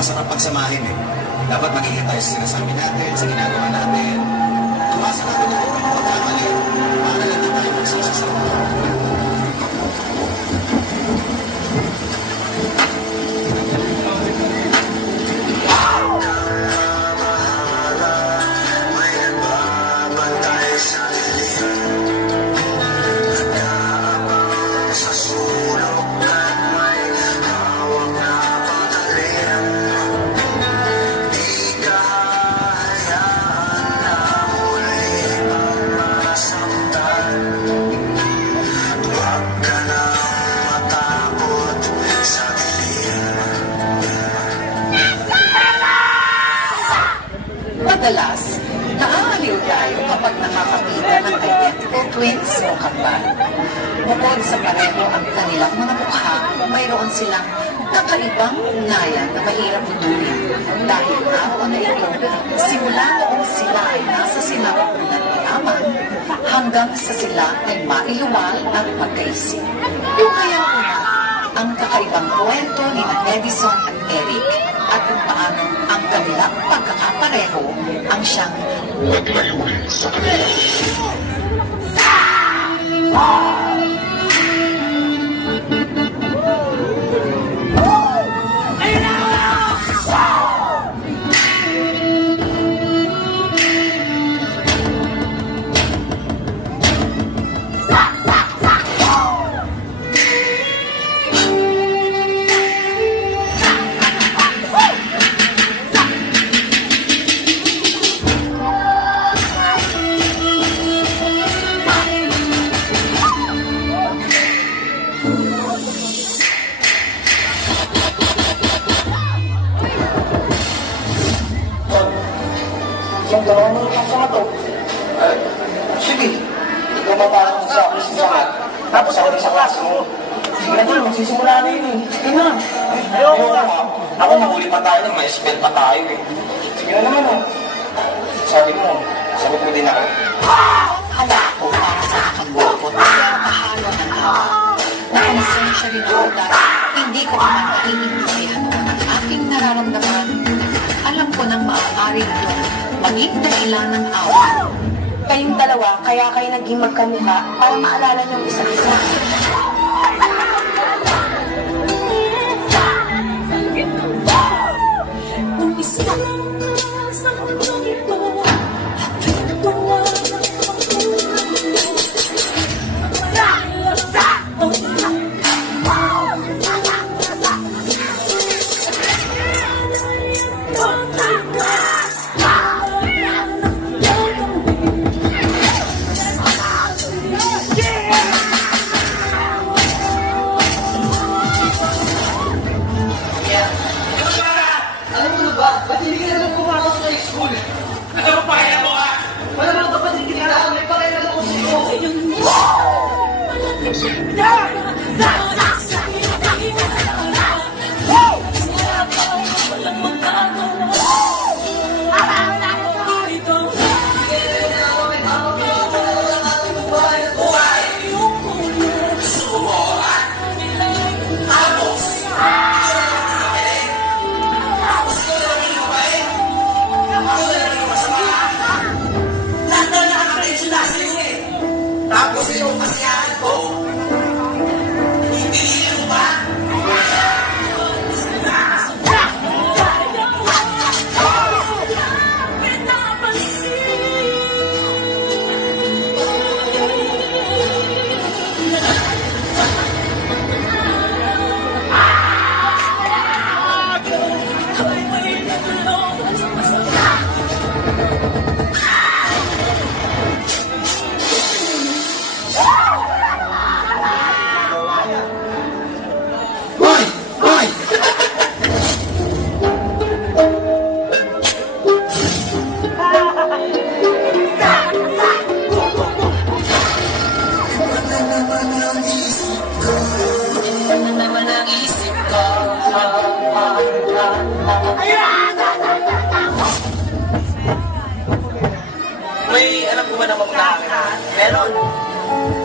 masarap pagsamahin eh. Dapat magiging tayo sa sinasabi natin, sa ginagawa natin. Iwasan natin ang pagkamali para lang din tayo magsisi sa mga. Madalas, naaaliw tayo kapag nakakakita ng identical twins o kambal. Bukod sa pareho ang kanilang mga mukha, mayroon silang kakaibang ugnayan na mahirap putulin dahil araw na ito, simula noong sila ay nasa sinapupunan ni Aman hanggang sa sila ay mailuwal at magkaisip. Yung kayang una, ang kakaibang kwento ni Edison at Eric at kung paano ang kanilang pagkakapareho ang siyang naglayunin sa kanila. Yung gawin mo yung sama to. Sige, ikaw maparang sa akin sa sakat. Tapos ako din sa klase mo. Sige na tol, magsisimula na yun eh. Sige na. Ayoko na. Ako, mahuli pa tayo nun, may spell pa tayo eh. Sige na naman oh. Sabi mo, sagot mo din ako. hala ko para sa aking bukot. Pero kahalo ng awa. Nakonsensya rin ako dahil hindi ko naman naiintindihan ang aking nararamdaman. Alam ko nang maaari ito maging dahilan ng awa. Kayong dalawa, kaya kayo naging magkamukha para maalala niyong isa't isa. Tapos yung kasiyahan ko, hindi mo ba? May alam ko ba na magkakaroon? Meron.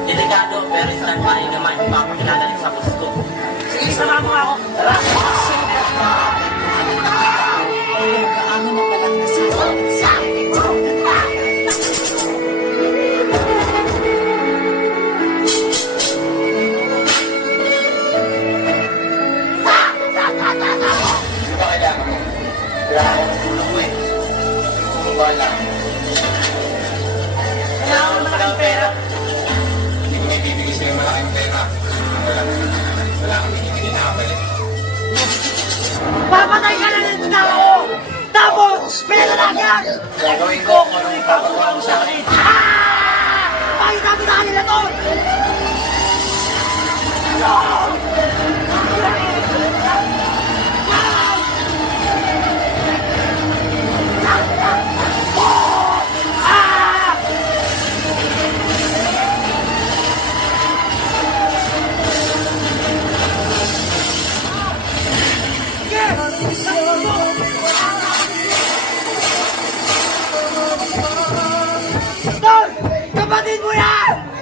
Delikado, pero isang pahay naman. Papakilala niyo sa gusto. Sige, sama mo ako. Tara. Pinalalagan! Gagawin ko kung anong ipapagawa mo sa akin. Pakita mo sa kanila to! Tol! Kapatid mo yan!